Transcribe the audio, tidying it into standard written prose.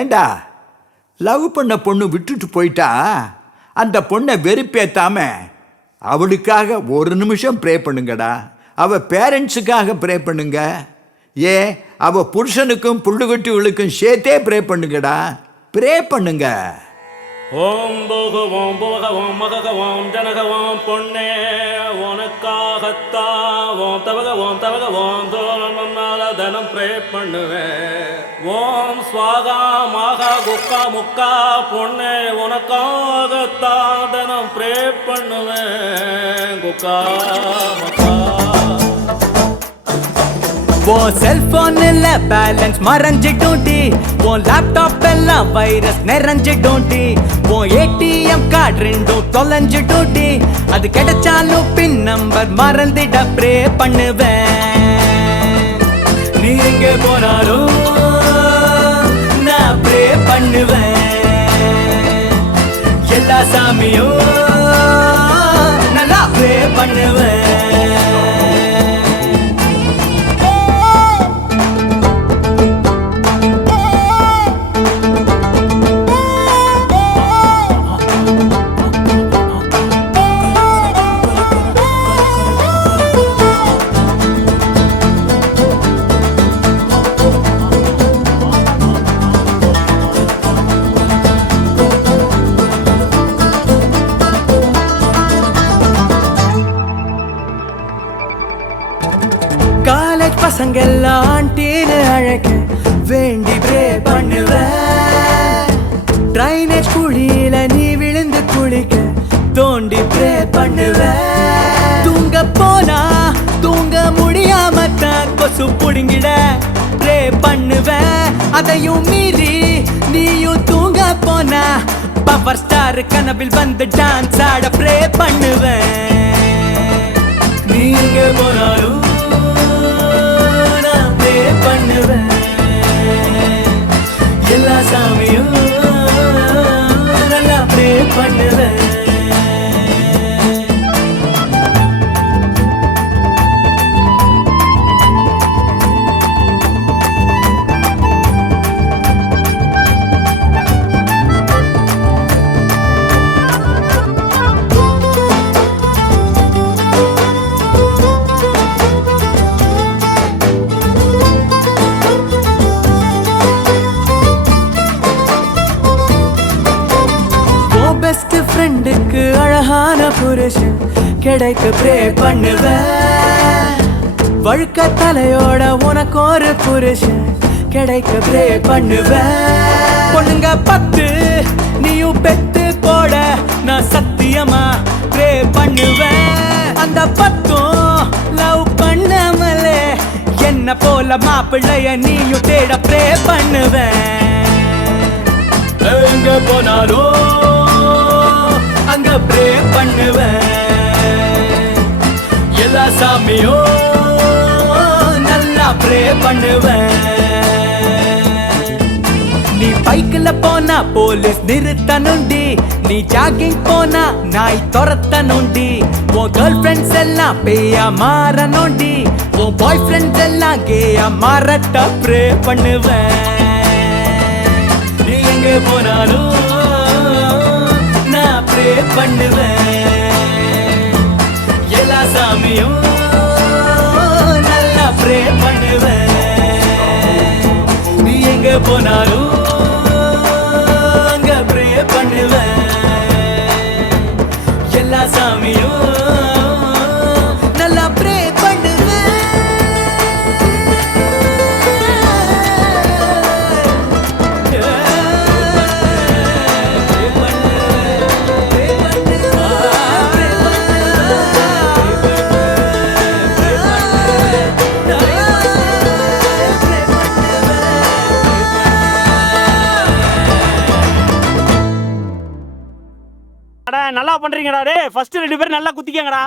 ஏண்டா லவ் பண்ண பொண்ணு விட்டுட்டு போயிட்டா அந்த பொண்ணை வெறுப்பேத்தாம அவளுக்காக ஒரு நிமிஷம் ப்ரே பண்ணுங்கடா. அவ பேரண்ட்ஸுக்காக ப்ரே பண்ணுங்க. ஏன் அவ புருஷனுக்கும் புள்ளுகுட்டிகளுக்கும் சேர்த்தே ப்ரே பண்ணுங்கடா. ப்ரே பண்ணுங்க. ஓம் போகவோம் போகவோம் மககவோம் ஜனகவோம் பொன்னே உனக்காகத்தாவோம் தவகவோம் தோழனால தனம் ப்ரே பண்ணுவேன். ஓம் ஸ்வாகா மாகா குக்கா முக்கா பொன்னே உனக்காகத்தான் தனம் ப்ரே பண்ணுவேன். குக்கா முக்கா உன் செல்போன்ல பேலன்ஸ் மறைஞ்சிட்டோண்டி, உன் லேப்டாப் எல்லாம் வைரஸ் நிறைஞ்சிட்டோண்டி, உன் ஏடிஎம் கார்டு ரெண்டும் தொலைஞ்சிட்டோண்டி, அது கிடைச்சாலும் பின் நம்பர் மறந்துட ப்ரே பண்ணுவேன். நீ எங்க போனாலும் நான் ப்ரே பண்ணுவேன். எல்லா சாமியும் நல்லா ப்ரே பண்ணுவேன். காலேஜ் பசங்கெல்லாம் ஆண்டின்னு அழக வேண்டி ப்ரே பண்ணுவேன். ட்ரைனேஜ் குழியில நீ விழுந்து குளிக்க தோண்டி ப்ரே பண்ணுவேன். தூங்க போனா தூங்க முடியாம தான் கொசு புடுங்கிட ப்ரே பண்ணுவேன். அதையும் மீறி நீயும் தூங்க போனா பவர் ஸ்டார் கனவில் வந்து டான்ஸ் ஆட ப்ரே பண்ணுவேன். நீங்க போனாலும் பண்ணுவேன். எல்லா சாமியும் நல்லா ப்ரே பண்ணுவேன். பெஸ்ட் ஃப்ரெண்டுக்கு அழகான புருஷன் கிடைக்க ப்ரே பண்ணுவேன். வழுக்க தலையோட உனக்கு ஒரு புருஷன் கிடைக்க ப்ரே பண்ணுவேன். பொண்ணுங்க 10 நீயும் பெத்து போட நான் சத்தியமா ப்ரே பண்ணுவேன். அந்த 10 லவ் பண்ணாமலே என்ன போல மாப்பிள்ளைய நீயும் தேட ப்ரே பண்ணுவேன். எங்க போனாலும் அங்க ப்ரே பண்ணுவேன். எல்லா சாமியும் நல்லா ப்ரே பண்ணுவேன். நீ பைக்கில் போனா போலீஸ் நிறுத்தணுண்டி, நீ ஜாகிங் போனா நாய் துரத்தணுண்டி, உன் கேர்ள் ஃப்ரெண்ட்ஸ் எல்லாம் பேயா மாறணுண்டி, உன் பாய் ஃப்ரெண்ட்ஸ் எல்லாம் கேயா மாறட்ட ப்ரே பண்ணுவேன். நீ எங்க போனாலும் நான் ப்ரே பண்ணுவேன். எல்லா சாமியும் நல்லா ப்ரே பண்ணுவேன். நீ எங்க போனாலும் அங்க ப்ரே பண்ணுவேன். எல்லா சாமியும் நல்லா ப்ரே பண்ணுவேன். நல்லா பண்றீங்கடா. டே ஃபர்ஸ்ட் 2 பேர் நல்லா குத்திக்கங்கடா.